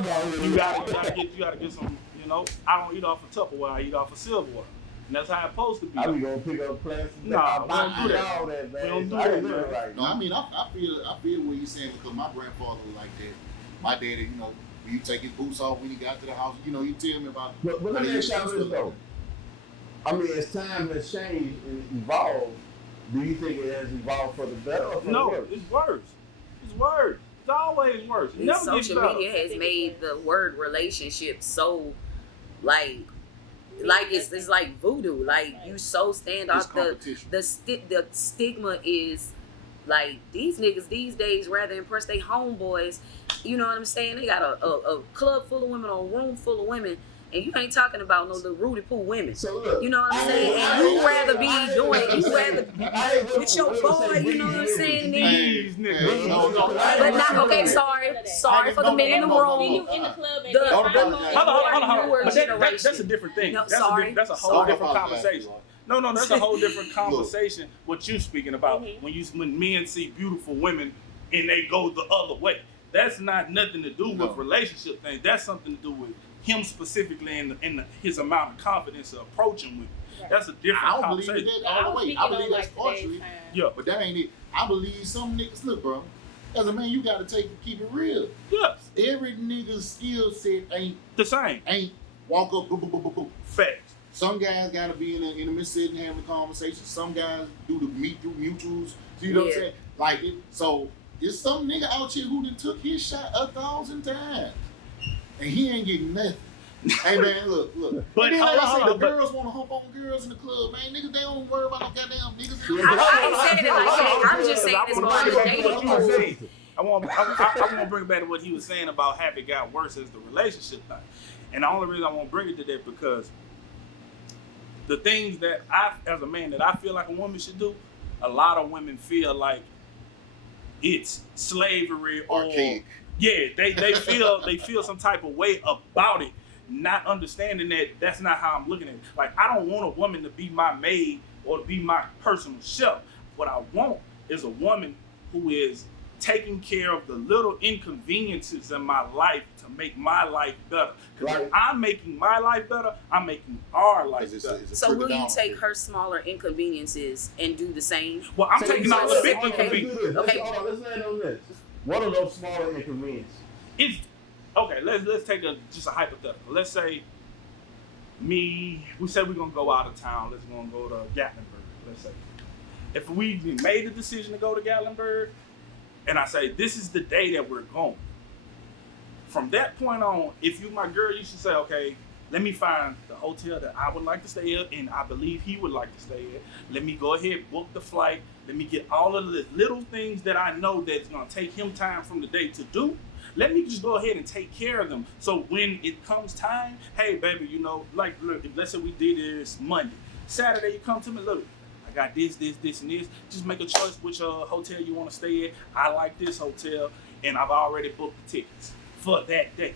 You gotta get some, you know, I don't eat off of Tupperware, I eat off of silverware. And that's how it's supposed to be. I be gonna pick up plastic. Nah, we don't do that. All that, man. We don't do I that, ain't live man. right. No, I mean, I feel what you're saying because my grandfather was like that. My daddy, you know, when you take his boots off when he got to the house, you know, he tell me about. But let me ask y'all this though. I mean, as time has changed and evolved, do you think it has evolved for the better or for the No, worse? it's worse. always worse. It never gets Social better. media has made the word relationship so like it's like voodoo. Like you so stand It's off competition. the stigma is like these niggas these days rather impress they homeboys. You know what I'm saying? They got a club full of women or a room full of women. And you ain't talking about no little Rudy Poo women. So look, You know what I'm saying? And you rather be doing, you rather with your boy, you know what I'm saying? These niggas. But not, okay, sorry for the men in the See room. you in the club and The- then Hold on. Newer But generation. that's a different thing. No, That's sorry. that's a whole Sorry. different conversation. No, that's a whole different conversation. What you speaking about when men see beautiful women and they go the other way. That's not nothing to do with relationship things. That's something to do with him specifically in his amount of confidence of approaching women. That's a different I don't believe conversation. that all the way. I believe that's partially. Yeah. But that ain't it. I believe some niggas, look, bro, as a man, you gotta keep it real. Yes. Every nigga's skill set The same. ain't walk up, boop, boop, boop, boop, boop. Facts. Some guys gotta be in an intimate setting having a conversation. Some guys do the meet through mutuals. You know what I'm saying? Like, so there's some nigga out here who done took his shot 1,000 times. And he ain't getting nothing. Hey man, look. But and then, like I say, the but- girls want to hump on girls in the club, man. Niggas, they don't worry about no goddamn niggas in the I club. ain't saying it like that. I'm just saying it's I more wanna of bring a it back to what dating you were pool. saying. I want to bring it back to what he was saying about have it got worse as the relationship thing. And the only reason I want to bring it to that because the things that I, as a man, that I feel like a woman should do, a lot of women feel like it's slavery or Archaic. yeah, they feel some type of way about it, not understanding that that's not how I'm looking at it. Like I don't want a woman to be my maid or to be my personal chef. What I want is a woman who is taking care of the little inconveniences in my life to make my life better. Because if I'm making my life better, I'm making our life It's better. a So will you trickle-down take effect. her smaller inconveniences and do the same? Well, I'm So taking you all the said- big okay, inconveniences. let's do this. Okay. Hold on, let's land on this. What are those smaller inconveniences? It's okay. Let's take just a hypothetical. Let's say we said we're gonna go out of town. Let's gonna go to Gatlinburg. Let's say if we made the decision to go to Gatlinburg, and I say this is the day that we're going. From that point on, if you my girl, you should say, okay, let me find the hotel that I would like to stay at, and I believe he would like to stay at. Let me go ahead, book the flight. Let me get all of the little things that I know that's gonna take him time from the day to do. Let me just go ahead and take care of them. So when it comes time, hey baby, you know, like look, if let's say we did this Monday, Saturday you come to me, look, I got this, and this. Just make a choice which hotel you want to stay at. I like this hotel, and I've already booked the tickets for that day.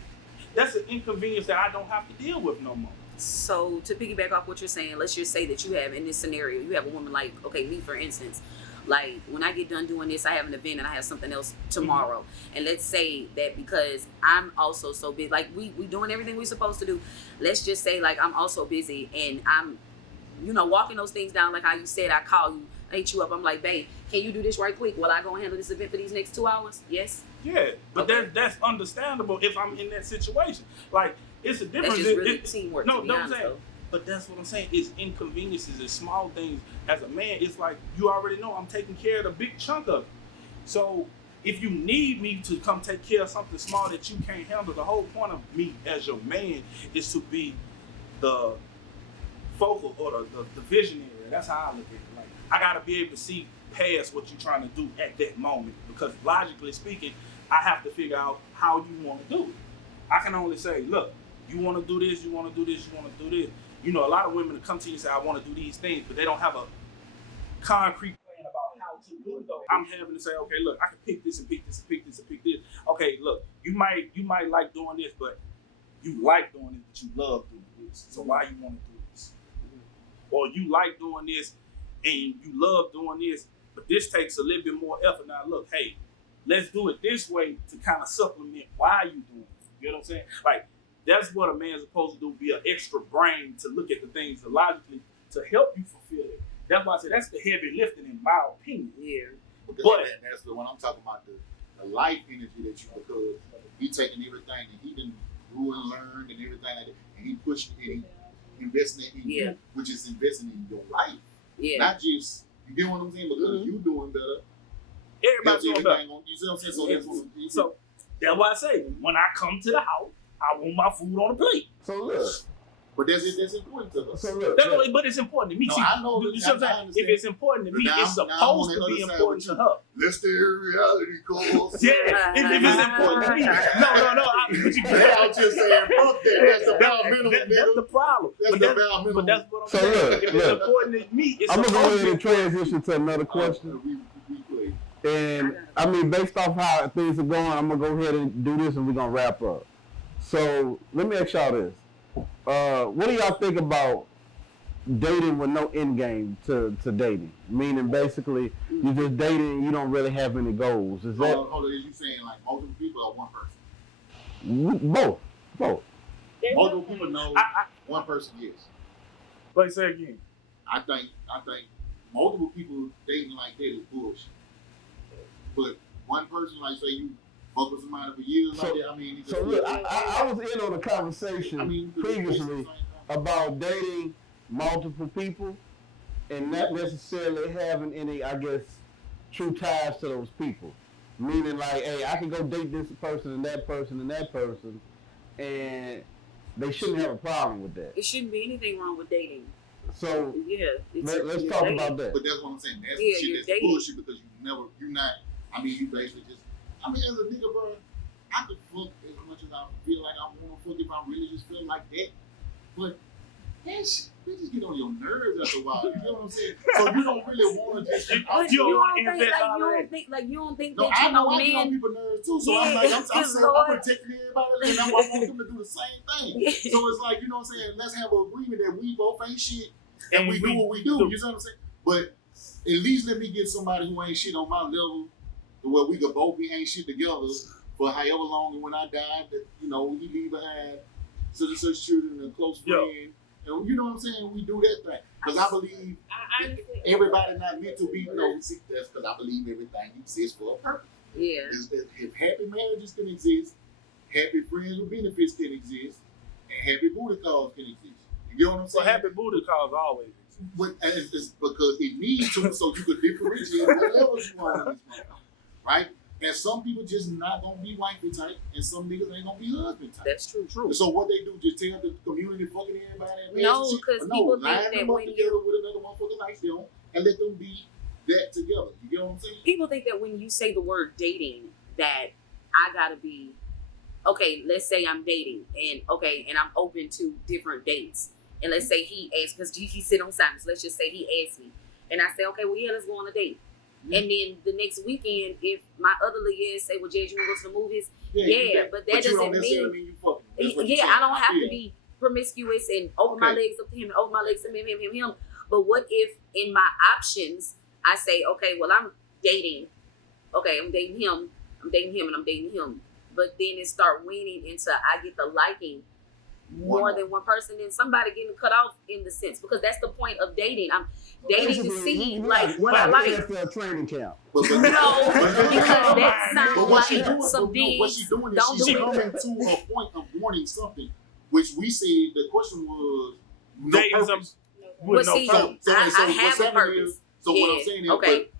That's an inconvenience that I don't have to deal with no more. So to piggyback off what you're saying, let's just say that you have in this scenario, you have a woman like, okay, me for instance, like when I get done doing this, I have an event and I have something else tomorrow. And let's say that because I'm also so busy, like we doing everything we're supposed to do. Let's just say like I'm also busy and I'm, you know, walking those things down like how you said, I call you, I hit you up, I'm like, babe, can you do this right quick while I go and handle this event for these next 2 hours? Yes. Yeah, but Okay. that's understandable if I'm in that situation. Like it's a difference. That's just really teamwork, No, to be no, I'm honest, saying. though. But that's what I'm saying. It's inconveniences and small things. As a man, it's like you already know I'm taking care of the big chunk of it. So if you need me to come take care of something small that you can't handle, the whole point of me as your man is to be the focal or the visionary. That's how I look at it. Like I gotta be able to see past what you're trying to do at that moment. Because logically speaking, I have to figure out how you want to do it. I can only say, look, you want to do this, you want to do this, you want to do this. You know, a lot of women come to you and say, I want to do these things, but they don't have a concrete plan about how to do it. Though I'm having to say, okay, look, I can pick this and pick this and pick this and pick this. Okay, look, you might like doing this, but you like doing it, but you love doing this. So why you want to do this? Or you like doing this and you love doing this, but this takes a little bit more effort. Now, look, hey, let's do it this way to kind of supplement why you doing it. You know what I'm saying? Like, that's what a man's supposed to do, be an extra brain to look at the things logically to help you fulfill it. That's why I say that's the heavy lifting in my opinion. Yeah. But that's the one I'm talking about, the life energy that you, because he taking everything and he done grew and learned and everything like that, and he pushing it and investing in you, which is investing in your life. Yeah. Not just, you get what I'm saying, because you doing better. Everybody's doing better. You see what I'm saying? So that's what So That's why I say when I come to the house, I want my food on the plate. So look. But that's important to us. So look. But it's important to me. No, See, I know. you see what I'm saying? If it's important to me, it's supposed to be important to her. Let's stay in reality calls. Yeah, if it's important to me. No. But you can't. I'm just saying, fuck that. That's the bare minimum, nigga. That's the problem. That's the bare minimum. But that's what I'm So saying. look, If it's important to me, it's I'm supposed gonna go to ahead and be. transition to another question. And I mean, based off how things are going, I'm gonna go ahead and do this, and we're gonna wrap up. So let me ask y'all this: what do y'all think about dating with no end game to dating? Meaning, basically, you're just dating, you don't really have any goals. Is that? Hold on, is you saying like multiple people or one person? Both. Multiple people know. One person yes. But say again. I think multiple people dating like that is bullshit. But one person, like say you fuck with somebody for years, like that, I mean. So look, I was in on a conversation previously about dating multiple people and not necessarily having any, I guess, true ties to those people. Meaning like, hey, I can go date this person and that person and that person, and they shouldn't have a problem with that. It shouldn't be anything wrong with dating. So yeah, let's talk about that. But that's what I'm saying. That's shit that's bullshit because you're not. I mean, you basically just. I mean, as a nigga, bro, I could fuck as much as I feel like I want to fuck if I really just feel like that. But that shit, they just get on your nerves after a while. You know what I'm saying? So you don't really want to just. You don't think no, that I know I men. get on people's nerves too. So yeah, I'm like, I'm protecting everybody, and I want them to do the same thing. So it's like, you know what I'm saying? Let's have an agreement that we both ain't shit, and we do what we do. You know what I'm saying? But at least let me get somebody who ain't shit on my level, where we could both be ain't shit together for however long. And when I die, that you know, he leave behind such children and a close friend. And you know what I'm saying? We do that thing. Because I believe everybody not meant to be, see, that's because I believe everything exists for a purpose. Yeah. If happy marriages can exist, happy friends with benefits can exist, and happy booty calls can exist. You know what I'm saying? Well, happy booty calls always exist. And it's because it needs to, so you could differentiate what levels you want on this motherfucker. Right? And some people just not gonna be wifey type, and some niggas ain't gonna be husband type. That's true. So what they do, just tell the community fucking everybody. No, because people line think that them up when together with another motherfucker like them, and let them be that together. You get what I'm saying? People think that when you say the word dating, that I gotta be okay. Let's say I'm dating, and I'm open to different dates. And let's say he asks, because he sit on silence. Let's just say he asks me, and I say, okay, well, yeah, let's go on a date. And then the next weekend, if my other little say, well, Jay, you want to go to the movies? Yeah, but that doesn't mean you I don't have to be promiscuous and open my legs up to him and open my legs to him. But what if in my options, I say, okay, well, I'm dating. Okay, I'm dating him, and I'm dating him. But then it start waning into I get the liking more than one person, then somebody getting cut off in the sense, because that's the point of dating. I'm dating to see like what I like. After a training camp. No, because that sounds like some things. What she's doing is she's coming to a point of wanting something, which we said the question was no purpose. With no purpose. I have a purpose. So what I'm saying is,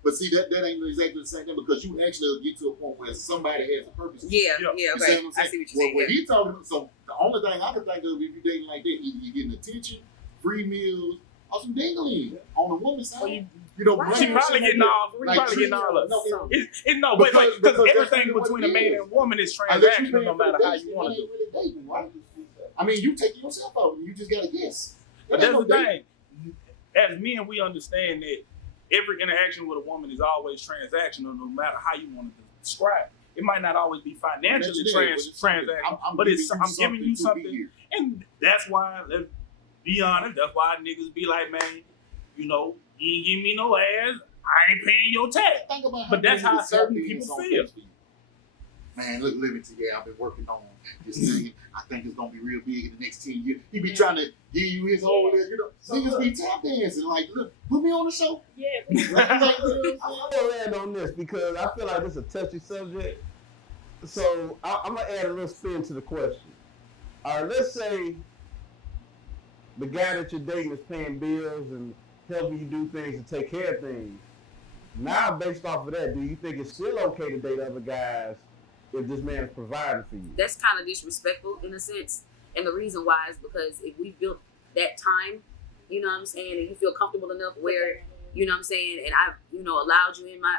but see that ain't exactly the same thing, because you actually get to a point where somebody has a purpose. Okay. I see what you're saying. When he talking, so the only thing I can think of if you're dating like that, either you're getting attention, free meals, or some dingling on the woman's side. She probably getting all. Because everything between a man and a woman is transactional, no matter how you want to do it. I mean, you take yourself out, you just gotta guess. But that's the thing. As men, we understand that every interaction with a woman is always transactional, no matter how you want to describe it. It might not always be financially transactional, but I'm giving you something, and that's why, let's be honest, that's why niggas be like, man, you ain't give me no ass, I ain't paying your tax. But that's how certain people feel. Man, look, living together, I've been working on this thing. I think it's gonna be real big in the next 10 years. He be trying to give you his whole, niggas be tap dancing. Like, look, put me on the show. Yeah. I'm gonna land on this because I feel like this is a touchy subject. So I'm gonna add a little spin to the question. All right, let's say the guy that you're dating is paying bills and helping you do things and take care of things. Now, based off of that, do you think it's still okay to date other guys if this man is providing for you. That's kind of disrespectful in a sense. And the reason why is because if we built that time, you know what I'm saying, and you feel comfortable enough where, you know what I'm saying, and I've, allowed you in my,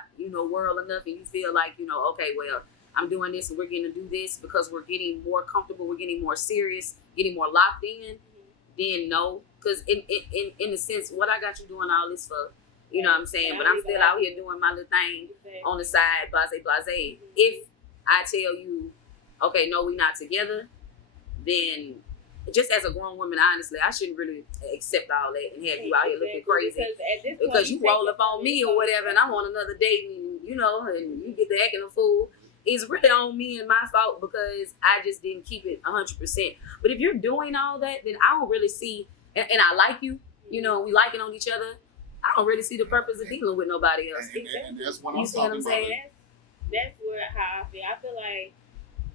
world enough, and you feel like, okay, well, I'm doing this and we're going to do this because we're getting more comfortable, we're getting more serious, getting more locked in, then no. Because in a sense, what I got you doing all this for, you know what I'm saying, but I'm still out here doing my little thing on the side, blase. If I tell you, okay, no, we not together, then just as a grown woman, honestly, I shouldn't really accept all that and have you out here looking crazy because you roll up on me or whatever, and I'm on another date, and and you get to acting a fool. It's really on me and my fault because I just didn't keep it 100%. But if you're doing all that, then I don't really see, and I like you, we liking on each other. I don't really see the purpose of dealing with nobody else. And that's what You I'm see what I'm talking about. saying? That's how I feel. I feel like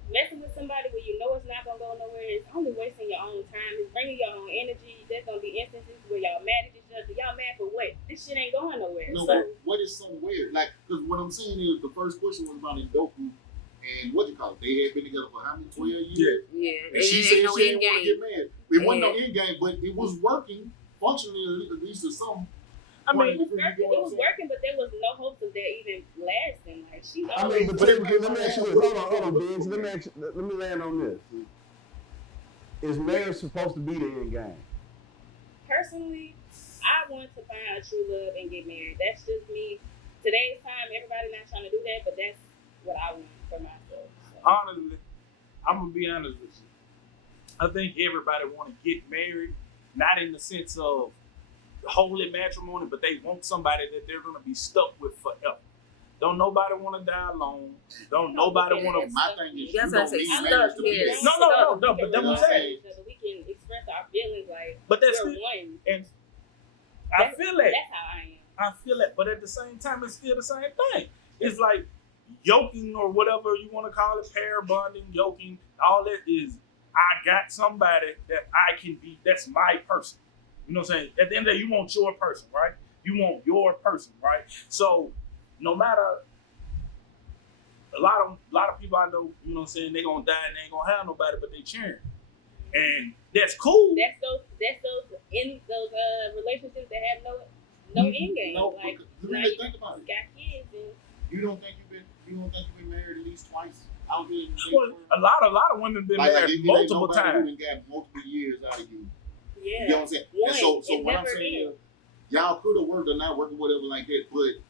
messing with somebody where you know it's not gonna go nowhere is only wasting your own time. It's bringing your own energy. There's gonna be instances where y'all mad at each other. Y'all mad for what? This shit ain't going nowhere. No, So but what is so weird? Like, because what I'm saying is the first question was about Udoka and what you call it? They had been together for how many, 12 years? Yeah. And she It said ain't no she didn't end want to game. get married. It wasn't no end game, but it was working, functionally at least to some. I mean, it was working, but there was no hopes of that even lasting. Like she I always. mean, but technically, let me ask you this. Hold on, Biggz. Let me land on this. Is marriage supposed to be the end game? Personally, I want to find a true love and get married. That's just me. Today's time, everybody not trying to do that, but that's what I want for myself. So. honestly, I'm gonna be honest with you. I think everybody want to get married, not in the sense of holy matrimony, but they want somebody that they're gonna be stuck with forever. Don't nobody want to die alone. Don't nobody want to. My thing is, you That's don't what I say, need stuck, marriage to be yes. married. No. We But can that's what I'm love saying. each other. We can express our feelings like But that's we're still, one. and I feel that. That's how I am. I feel that, but at the same time, it's still the same thing. It's like yoking or whatever you want to call it, pair bonding, yoking. All that is, I got somebody that I can be. That's my person. You know what I'm saying? At the end of the day, you want your person, right? You want your person, right? So, no matter. A lot of people I know, you know what I'm saying, they gonna die and they ain't gonna have nobody, but they cheering, and that's cool. That's those relationships that have no end game. No, Like because now really you think about it. got kids and You don't think you've been married at least twice out here? In the Well, a lot of women been married it ain't multiple nobody times. who done got multiple years out of you. yeah. You know what I'm saying? One, And so it what I'm never saying ends. is, y'all could have worked or not worked or whatever like that, but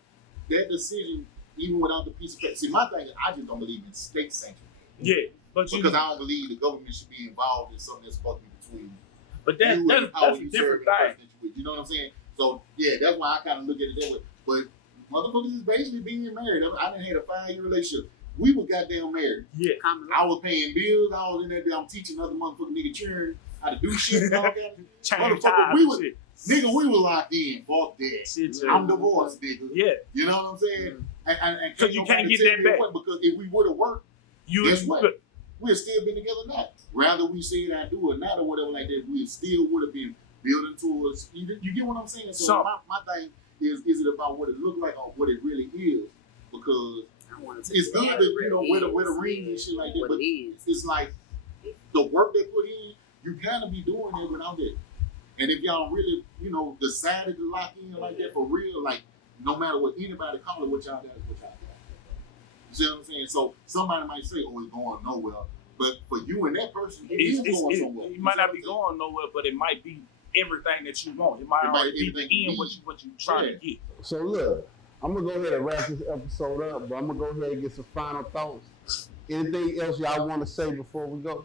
that decision, even without the piece of paper. See, my thing is, I just don't believe in state sanctioning. Yeah, but you. Because I don't believe the government should be involved in something that's supposed to be between But you and that's how a you different serve the person thing. that you with. You know what I'm saying? So yeah, that's why I kind of look at it that way. But motherfuckers is basically being married. I done had a 5-year relationship. We were goddamn married. Yeah. I was paying bills. I was in there. I'm teaching other motherfucking nigga children how to do shit and all that. Change Motherfucker, time we and was shit. Nigga, we were locked in. Fuck that. Shit, I'm divorced, nigga. Yeah. You know what I'm saying? And So you can't get that back. Because if we would have worked, You guess what? We'd still been together now. Rather we said I do or not or whatever like that, we still would have been building towards. You get what I'm saying? So my thing is it about what it look like or what it really is? Because it's good that with a ring and shit like that, but it's like the work they put in, you kind of be doing it without it. And if y'all really, decided to lock in like that for real, like no matter what anybody call it, what y'all got is what y'all got. You see what I'm saying? So somebody might say, "Oh, it's going nowhere," but for you and that person, it is going somewhere. It might not be going nowhere, but it might be everything that you want. It might already be the end what you trying to get. So look, I'm gonna go ahead and wrap this episode up, but I'm gonna go ahead and get some final thoughts. Anything else y'all want to say before we go?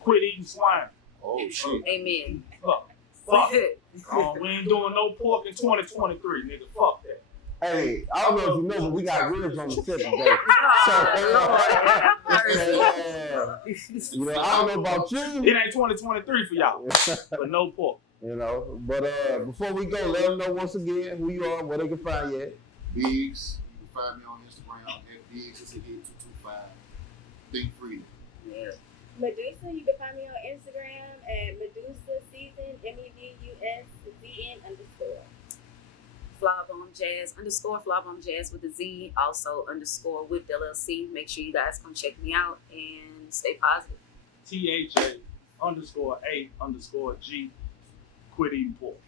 Quit eating swine. Oh shit! Amen. Fuck. We ain't doing no pork in 2023, nigga. Fuck that. Hey, I don't know if you know, but we got ribs on the set today. So, I don't know about you. It ain't 2023 for y'all, but no pork. But before we go, let them know once again who you are, where they can find you at. Biggz, you can find me on Instagram at Biggz225. Think freedom. Yeah. Medusa, you can find me on Instagram at Medusa Season, MEDUSZN_. _flawbomejazz _flawbomejazz with a Z. Also _ with LLC. Make sure you guys come check me out and stay positive. THA_A_G. Quit eating pork.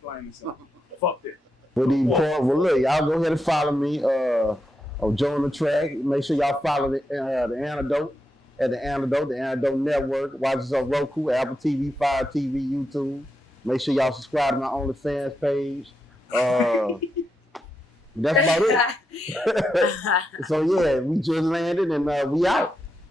Plain and simple. Fuck that. Quit eating pork. Well, look, y'all go ahead and follow me. Join the track. Make sure y'all follow the Antidote at the Antidote Network. Watch us on Roku, Apple TV, Fire TV, YouTube. Make sure y'all subscribe to my OnlyFans page. That's about it. So yeah, we just landed and we out.